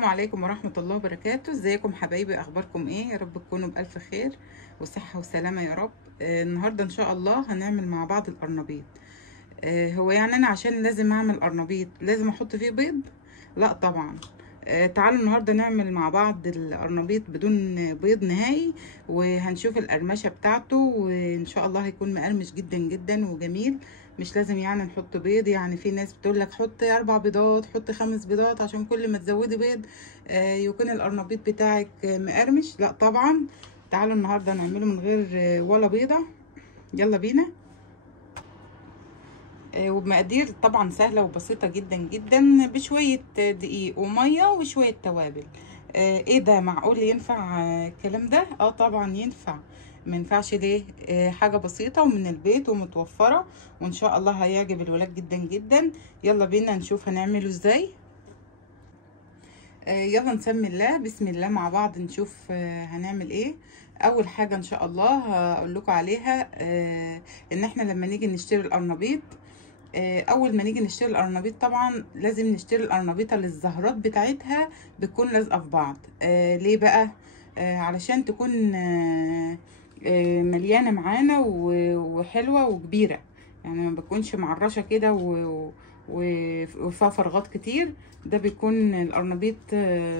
السلام عليكم ورحمة الله وبركاته. ازيكم حبايبي؟ اخباركم ايه؟ يا رب تكونوا بألف خير وصحة وسلامة يا رب. النهاردة ان شاء الله هنعمل مع بعض القرنبيط. هو يعني انا عشان لازم اعمل قرنبيط لازم احط فيه بيض؟ لا طبعا. تعالوا النهاردة نعمل مع بعض القرنبيط بدون بيض نهائي، وهنشوف القرمشة بتاعته، وان شاء الله هيكون مقرمش جدا جدا وجميل. مش لازم يعني نحط بيض، يعني في ناس بتقول لك حطي 4 بيضات، حطي 5 بيضات، عشان كل ما تزودي بيض يكون القرنبيط بتاعك مقرمش. لا طبعا. تعالوا النهارده نعمله من غير ولا بيضة. يلا بينا. وبمقادير طبعا سهلة وبسيطة جدا جدا، بشوية دقيق ومية وشوية توابل. ايه ده؟ معقول ينفع الكلام ده؟ طبعا ينفع. ما ينفعش ليه؟ حاجة بسيطة ومن البيت ومتوفرة، وان شاء الله هيعجب الولاد جدا جدا. يلا بينا نشوف هنعمله ازاي. يلا نسمي الله، بسم الله مع بعض نشوف هنعمل ايه. اول حاجة ان شاء الله هقول لكم عليها ان احنا لما نيجي نشتري القرنبيط، اول ما نيجي نشتري القرنبيط طبعا لازم نشتري القرنبيطه اللي الزهرات بتاعتها بتكون لازقه في بعض. ليه بقى؟ علشان تكون مليانه معانا وحلوه وكبيره، يعني ما بتكونش معرشه كده وفيها فراغات كتير. ده بيكون القرنبيط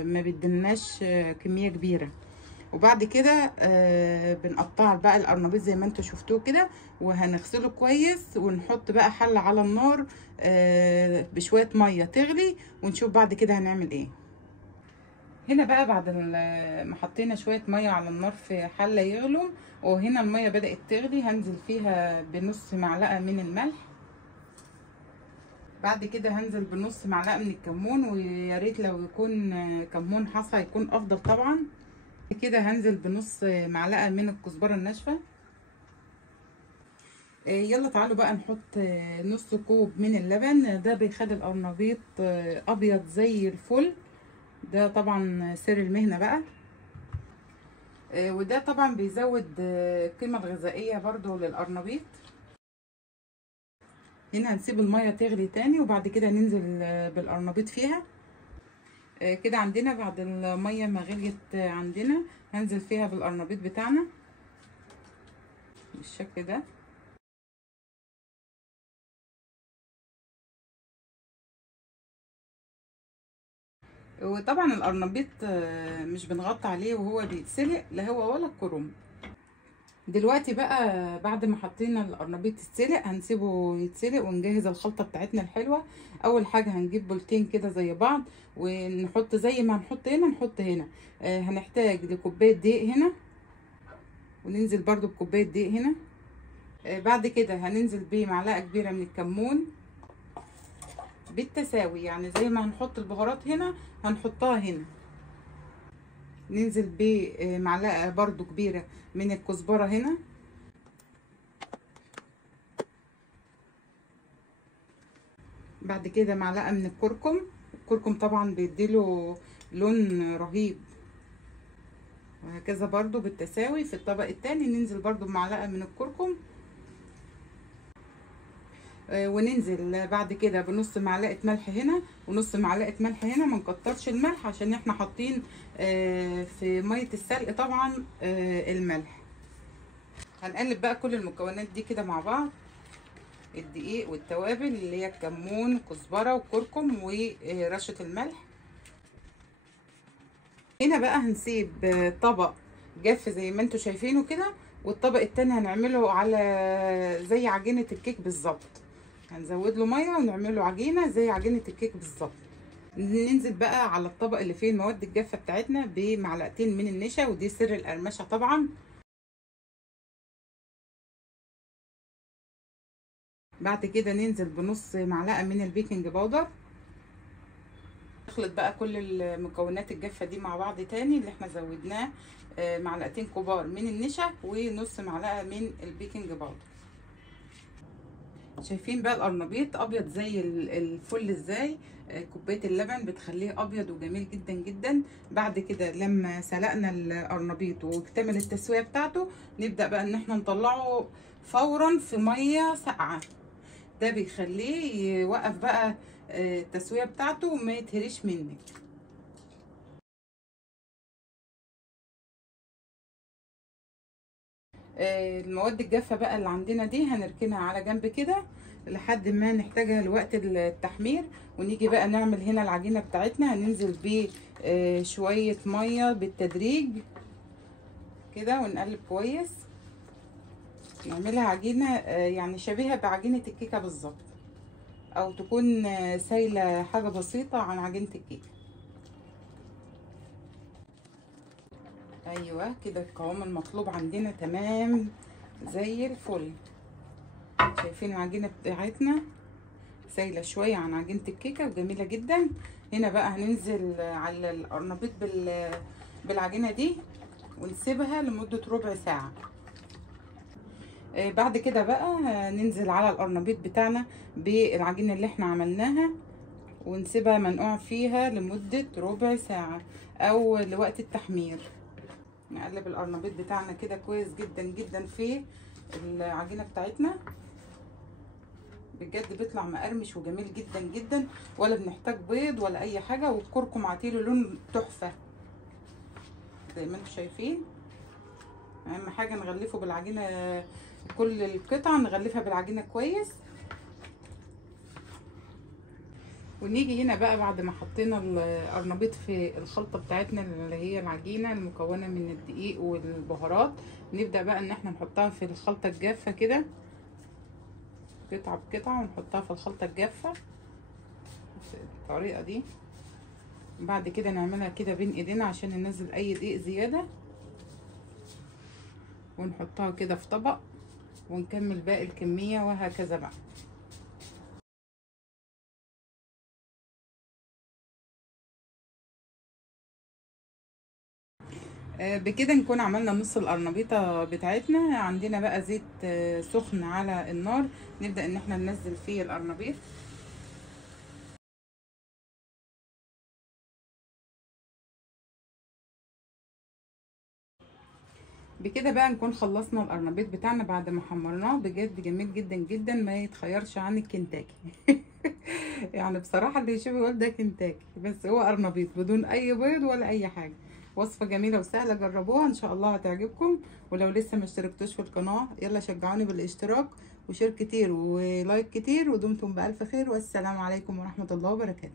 ما بيدلناش كميه كبيره. وبعد كده بنقطع بقى القرنبيط زي ما انتوا شفتوه كده، وهنغسله كويس ونحط بقى حلة على النار بشوية مية تغلي، ونشوف بعد كده هنعمل ايه. هنا بقى بعد ما حطينا شوية مية على النار في حلة يغلوا، وهنا المية بدأت تغلي، هنزل فيها بنص معلقة من الملح. بعد كده هنزل بنص معلقة من الكمون، ويا ريت لو يكون كمون حصى يكون افضل طبعا. كده هنزل بنص معلقة من الكزبرة الناشفة. يلا تعالوا بقى نحط نص كوب من اللبن، ده بيخلي القرنبيط ابيض زي الفل. ده طبعا سر المهنة بقى. وده طبعا بيزود القيمة الغذائية برضو للقرنبيط. هنا هنسيب المية تغلي تاني، وبعد كده ننزل بالقرنبيط فيها. كده عندنا بعد المية ما غليت عندنا هنزل فيها بالقرنبيط بتاعنا بالشكل ده. وطبعا القرنبيط مش بنغطي عليه وهو بيتسلق، لا هو ولا الكرنب. دلوقتي بقى بعد ما حطينا القرنبيط يتسلق هنسيبه يتسلق ونجهز الخلطه بتاعتنا الحلوه. اول حاجه هنجيب بولتين كده زي بعض، ونحط زي ما هنحط هنا نحط هنا. هنحتاج لكوبايه دقيق هنا، وننزل برضو بكوبايه دقيق هنا. بعد كده هننزل بمعلقه كبيره من الكمون بالتساوي، يعني زي ما هنحط البهارات هنا هنحطها هنا. ننزل بمعلقه برضو كبيره من الكزبره هنا. بعد كده معلقه من الكركم. الكركم طبعا بيديله لون رهيب. وهكذا برضو بالتساوي في الطبق التاني ننزل برضو بمعلقه من الكركم. وننزل بعد كده بنص معلقه ملح هنا ونص معلقه ملح هنا. ما نكترش الملح عشان احنا حاطين في ميه السلق طبعا الملح. هنقلب بقى كل المكونات دي كده مع بعض، الدقيق والتوابل اللي هي الكمون كزبره وكركم ورشه الملح. هنا بقى هنسيب طبق جاف زي ما انتوا شايفينه كده، والطبق التاني هنعمله على زي عجينه الكيك بالظبط. هنزود له ميه ونعمله عجينه زي عجينه الكيك بالظبط. ننزل بقى على الطبق اللي فيه المواد الجافه بتاعتنا بمعلقتين من النشا، ودي سر القرمشه طبعا. بعد كده ننزل بنص معلقه من البيكنج باودر. نخلط بقى كل المكونات الجافه دي مع بعض تاني اللي احنا زودناه، معلقتين كبار من النشا ونص معلقه من البيكنج باودر. شايفين بقى القرنبيط ابيض زي الفل ازاي؟ كوبايه اللبن بتخليه ابيض وجميل جدا جدا. بعد كده لما سلقنا القرنبيط واكتمل التسويه بتاعته نبدا بقى ان احنا نطلعه فورا في ميه ساقعه. ده بيخليه يوقف بقى التسويه بتاعته وما يتهريش منك. المواد الجافه بقى اللي عندنا دي هنركنها على جنب كده لحد ما نحتاجها لوقت التحمير. ونيجي بقى نعمل هنا العجينه بتاعتنا. هننزل بشويه ميه بالتدريج كده ونقلب كويس. نعملها عجينه يعني شبيهه بعجينه الكيكه بالظبط، او تكون سايله حاجه بسيطه عن عجينه الكيكه. ايوه كده القوام المطلوب عندنا تمام زي الفل. شايفين العجينه بتاعتنا سايله شويه عن عجينه الكيكه وجميله جدا. هنا بقى هننزل على القرنبيط بالعجينه دي ونسيبها لمده ربع ساعه. بعد كده بقى ننزل على القرنبيط بتاعنا بالعجينه اللي احنا عملناها ونسيبها منقوع فيها لمده ربع ساعه او لوقت التحمير. نقلب القرنبيط بتاعنا كده كويس جدا جدا في العجينه بتاعتنا. بجد بيطلع مقرمش وجميل جدا جدا، ولا بنحتاج بيض ولا اي حاجه. والكركم عطيله لون تحفه زي ما انتم شايفين. اهم حاجه نغلفه بالعجينه، كل القطع نغلفها بالعجينه كويس. ونيجي هنا بقى بعد ما حطينا القرنبيط في الخلطه بتاعتنا اللي هي العجينه المكونه من الدقيق والبهارات، نبدا بقى ان احنا نحطها في الخلطه الجافه كده قطعه بقطعه، ونحطها في الخلطه الجافه بالطريقه دي. بعد كده نعملها كده بين ايدينا عشان ننزل اي دقيق زياده، ونحطها كده في طبق ونكمل باقي الكميه وهكذا بقى. بكده نكون عملنا نص القرنبيطه بتاعتنا. عندنا بقى زيت سخن على النار، نبدا ان احنا ننزل فيه القرنبيط. بكده بقى نكون خلصنا القرنبيط بتاعنا بعد ما حمرناه. بجد جميل جدا جدا، ما يتخيرش عن الكنتاكي. يعني بصراحه اللي يشوف يقول ده كنتاكي، بس هو قرنبيط بدون اي بيض ولا اي حاجه. وصفه جميله وسهله، جربوها ان شاء الله هتعجبكم. ولو لسه ما اشتركتوش في القناه يلا شجعوني بالاشتراك وشير كتير ولايك كتير. ودمتم بألف خير، والسلام عليكم ورحمه الله وبركاته.